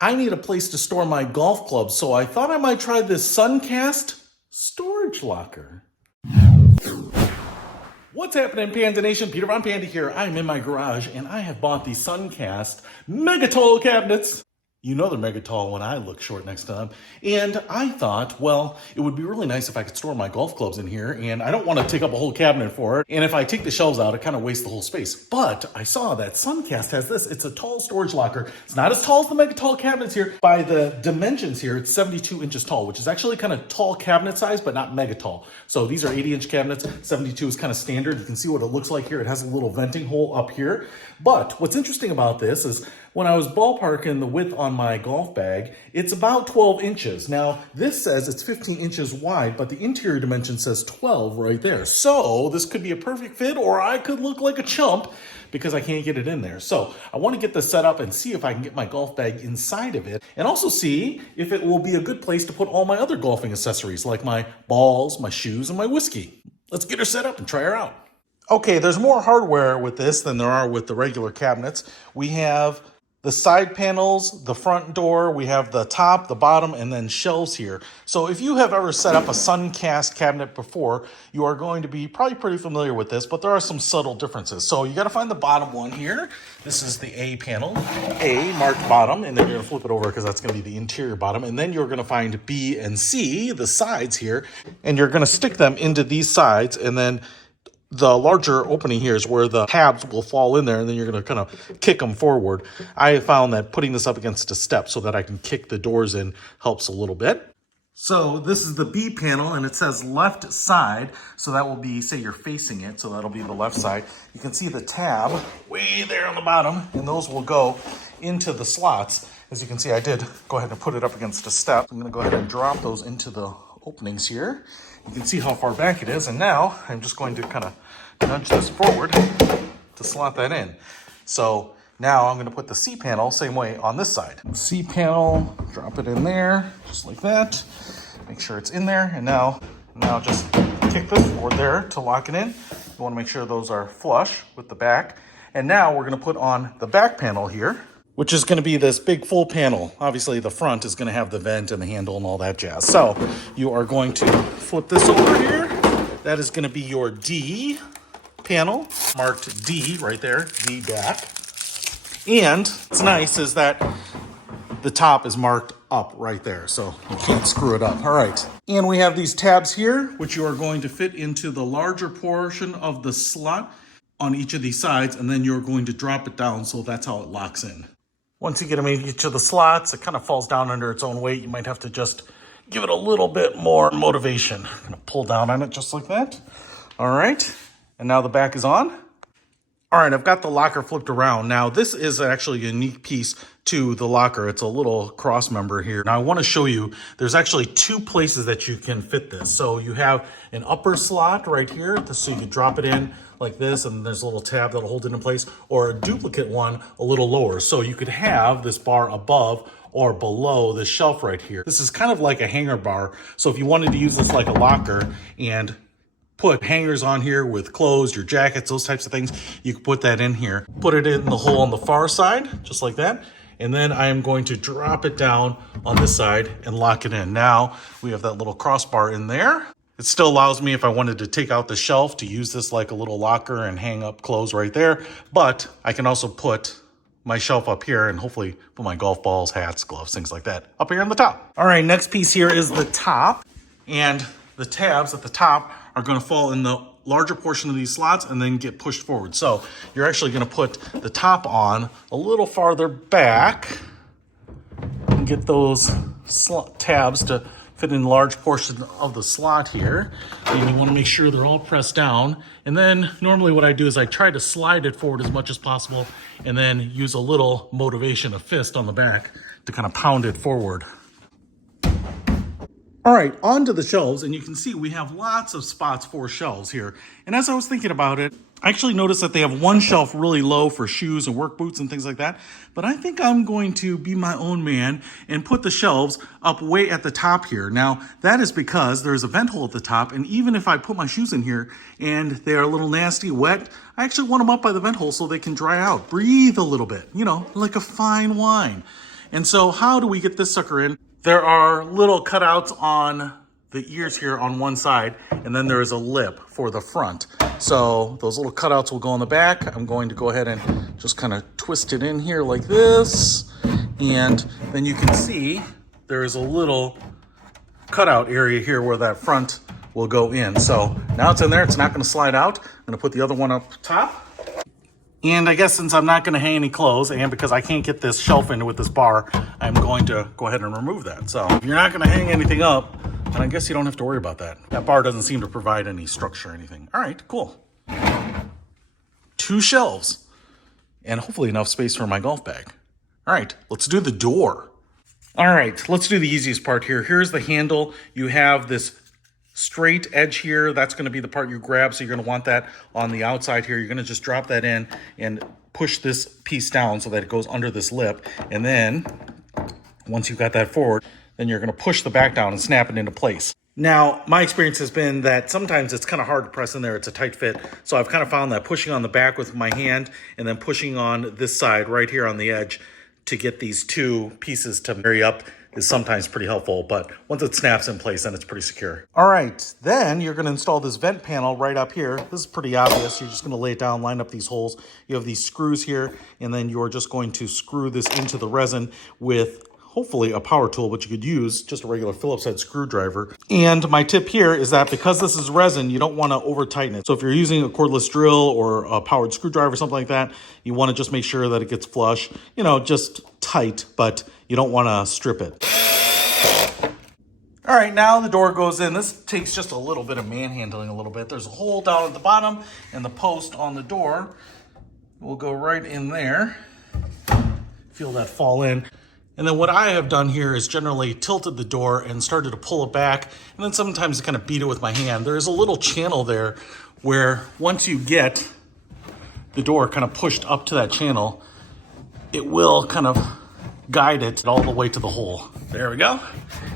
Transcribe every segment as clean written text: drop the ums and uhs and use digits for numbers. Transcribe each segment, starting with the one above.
I need a place to store my golf clubs, so I thought I might try this Suncast storage locker. What's happening, Panda Nation? Peter Von Panda here. I'm in my garage and I have bought the Suncast mega tall cabinets. You know they're mega tall when I look short next to them. And I thought, well, it would be really nice if I could store my golf clubs in here, and I don't want to take up a whole cabinet for it. And if I take the shelves out, it kind of wastes the whole space. But I saw that Suncast has this. It's a tall storage locker. It's not as tall as the mega tall cabinets here. By the dimensions here, it's 72 inches tall, which is actually kind of tall cabinet size, but not mega tall. So these are 80-inch cabinets. 72 is kind of standard. You can see what it looks like here. It has a little venting hole up here. But what's interesting about this is when I was ballparking the width on my golf bag, it's about 12 inches. Now, this says it's 15 inches wide, but the interior dimension says 12 right there. So this could be a perfect fit, or I could look like a chump because I can't get it in there. So I want to get this set up and see if I can get my golf bag inside of it, and also see if it will be a good place to put all my other golfing accessories, like my balls, my shoes, and my whiskey. Let's get her set up and try her out. Okay, there's more hardware with this than there are with the regular cabinets. We have the side panels, the front door, we have the top, the bottom, and then shelves here. So if you have ever set up a Suncast cabinet before, you are going to be probably pretty familiar with this, but there are some subtle differences. So you gotta find the bottom one here. This is the A panel, A marked bottom, and then you're gonna flip it over because that's gonna be the interior bottom. And then you're gonna find B and C, the sides here, and you're gonna stick them into these sides, and then the larger opening here is where the tabs will fall in there, and then you're going to kind of kick them forward. I have found that putting this up against a step so that I can kick the doors in helps a little bit. So this is the B panel, and it says left side, so that will be, say you're facing it, so that'll be the left side. You can see the tab way there on the bottom, and those will go into the slots. As you can see, I did go ahead and put it up against a step. I'm going to go ahead and drop those into the openings here. You can see how far back it is, and now I'm just going to kind of nudge this forward to slot that in. So now I'm going to put the C panel same way on this side. C panel, drop it in there just like that. Make sure it's in there, and now just kick this forward there to lock it in. You want to make sure those are flush with the back. And now we're going to put on the back panel here, which is going to be this big full panel. Obviously, the front is going to have the vent and the handle and all that jazz. So you are going to flip this over here. That is going to be your D panel, marked D right there, D back. And what's nice is that the top is marked up right there, so you can't screw it up. All right. And we have these tabs here, which you are going to fit into the larger portion of the slot on each of these sides, and then you're going to drop it down, so that's how it locks in. Once you get them in each of the slots, it kind of falls down under its own weight. You might have to just give it a little bit more motivation. I'm going to pull down on it just like that. All right. And now the back is on. All right, I've got the locker flipped around. Now, this is actually a unique piece to the locker. It's a little cross member here. Now, I want to show you, there's actually two places that you can fit this. So you have an upper slot right here, so you can drop it in like this, and there's a little tab that'll hold it in place, or a duplicate one a little lower. So you could have this bar above or below the shelf right here. This is kind of like a hanger bar. So if you wanted to use this like a locker and put hangers on here with clothes, your jackets, those types of things, you can put that in here. Put it in the hole on the far side, just like that. And then I am going to drop it down on this side and lock it in. Now we have that little crossbar in there. It still allows me, if I wanted to take out the shelf, to use this like a little locker and hang up clothes right there. But I can also put my shelf up here and hopefully put my golf balls, hats, gloves, things like that up here on the top. All right, next piece here is the top. And the tabs at the top are going to fall in the larger portion of these slots and then get pushed forward. So you're actually going to put the top on a little farther back and get those tabs to fit in large portion of the slot here. And you want to make sure they're all pressed down. And then normally what I do is I try to slide it forward as much as possible and then use a little motivation, a fist on the back, to kind of pound it forward. All right, onto the shelves, and you can see we have lots of spots for shelves here. And as I was thinking about it, I actually noticed that they have one shelf really low for shoes and work boots and things like that. But I think I'm going to be my own man and put the shelves up way at the top here. Now, that is because there's a vent hole at the top, and even if I put my shoes in here and they are a little nasty, wet, I actually want them up by the vent hole so they can dry out, breathe a little bit, you know, like a fine wine. And so how do we get this sucker in? There are little cutouts on the ears here on one side, and then there is a lip for the front. So those little cutouts will go on the back. I'm going to go ahead and just kind of twist it in here like this. And then you can see there is a little cutout area here where that front will go in. So now it's in there, it's not gonna slide out. I'm gonna put the other one up top. And I guess since I'm not gonna hang any clothes, and because I can't get this shelf in with this bar, I'm going to go ahead and remove that. So if you're not gonna hang anything up, then I guess you don't have to worry about that. That bar doesn't seem to provide any structure or anything. All right, cool. 2 shelves, and hopefully enough space for my golf bag. All right, let's do the door. All right, let's do the easiest part here. Here's the handle. You have this straight edge here. That's going to be the part you grab. So you're going to want that on the outside here. You're going to just drop that in and push this piece down so that it goes under this lip. And then once you've got that forward, then you're going to push the back down and snap it into place. Now, my experience has been that sometimes it's kind of hard to press in there. It's a tight fit. So I've kind of found that pushing on the back with my hand and then pushing on this side right here on the edge to get these 2 pieces to marry up is sometimes pretty helpful, but once it snaps in place, then it's pretty secure. All right, then you're gonna install this vent panel right up here. This is pretty obvious. You're just gonna lay it down, line up these holes. You have these screws here, and then you're just going to screw this into the resin with hopefully a power tool, but you could use just a regular Phillips head screwdriver. And my tip here is that because this is resin, you don't want to over tighten it. So if you're using a cordless drill or a powered screwdriver, something like that, you want to just make sure that it gets flush, you know, just tight, but you don't want to strip it. All right, now the door goes in. This takes just a little bit of manhandling a little bit. There's a hole down at the bottom, and the post on the door will go right in there. Feel that fall in. And then what I have done here is generally tilted the door and started to pull it back, and then sometimes kind of beat it with my hand. There is a little channel there where once you get the door kind of pushed up to that channel, it will kind of guide it all the way to the hole. There we go.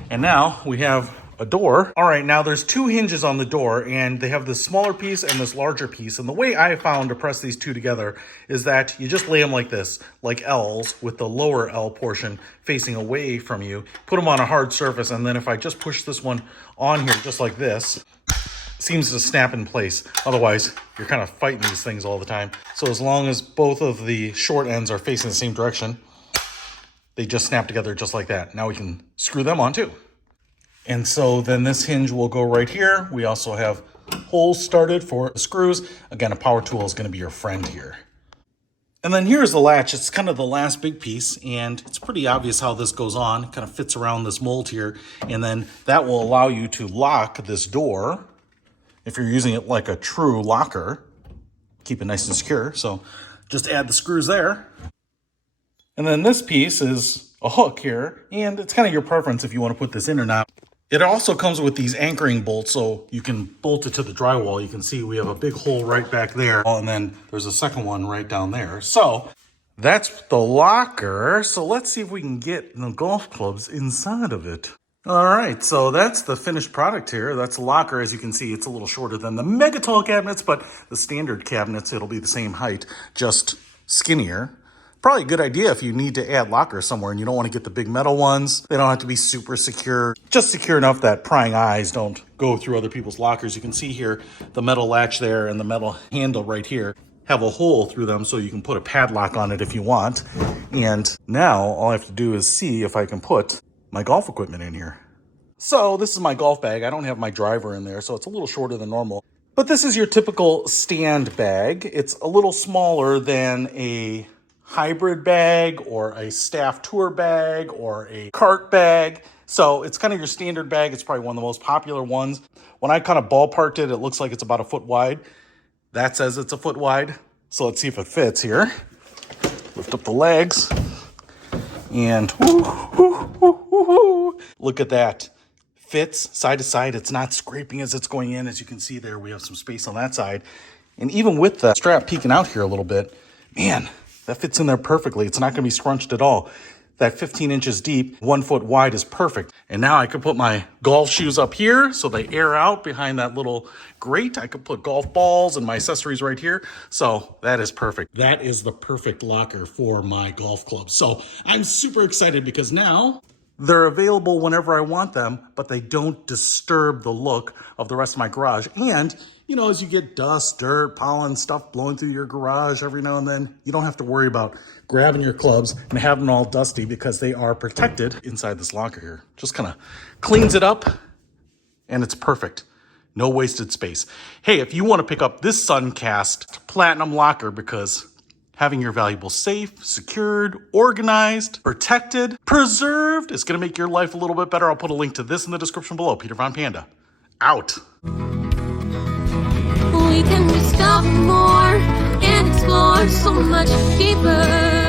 And now we have a door. All right, now there's 2 hinges on the door, and they have this smaller piece and this larger piece. And the way I found to press these 2 together is that you just lay them like this, like L's, with the lower L portion facing away from you. Put them on a hard surface, and then if I just push this one on here just like this, it seems to snap in place. Otherwise, you're kind of fighting these things all the time. So as long as both of the short ends are facing the same direction, they just snap together just like that. Now we can screw them on too. And so then this hinge will go right here. We also have holes started for the screws. Again, a power tool is going to be your friend here. And then here's the latch. It's kind of the last big piece, and it's pretty obvious how this goes on. It kind of fits around this mold here, and then that will allow you to lock this door if you're using it like a true locker. Keep it nice and secure. So just add the screws there. And then this piece is a hook here, and it's kind of your preference if you want to put this in or not. It also comes with these anchoring bolts, so you can bolt it to the drywall. You can see we have a big hole right back there, and then there's a second one right down there. So that's the locker. So let's see if we can get the golf clubs inside of it. All right, so that's the finished product here. That's the locker. As you can see, it's a little shorter than the mega tall cabinets, but the standard cabinets, it'll be the same height, just skinnier. Probably a good idea if you need to add lockers somewhere and you don't want to get the big metal ones. They don't have to be super secure, just secure enough that prying eyes don't go through other people's lockers. You can see here the metal latch there and the metal handle right here have a hole through them so you can put a padlock on it if you want. And now all I have to do is see if I can put my golf equipment in here. So this is my golf bag. I don't have my driver in there, so it's a little shorter than normal. But this is your typical stand bag. It's a little smaller than a hybrid bag or a staff tour bag or a cart bag. So it's kind of your standard bag. It's probably one of the most popular ones. When I kind of ballparked it, it looks like it's about a foot wide. That says it's a foot wide. So let's see if it fits here. Lift up the legs and look at that. Fits side to side. It's not scraping as it's going in. As you can see there, we have some space on that side. And even with the strap peeking out here a little bit, man, that fits in there perfectly. It's not going to be scrunched at all. that 15 inches deep, 1 foot wide is perfect. And now I could put my golf shoes up here so they air out behind that little grate. I could put golf balls and my accessories right here. So that is perfect. That is the perfect locker for my golf clubs. So I'm super excited because now they're available whenever I want them, but they don't disturb the look of the rest of my garage. And, you know, as you get dust, dirt, pollen, stuff blowing through your garage every now and then, you don't have to worry about grabbing your clubs and having them all dusty because they are protected inside this locker here. Just kind of cleans it up and it's perfect. No wasted space. Hey, if you want to pick up this Suncast Platinum Locker because having your valuables safe, secured, organized, protected, preserved is going to make your life a little bit better. I'll put a link to this in the description below. Peter Von Panda, out. We can discover more and explore so much deeper.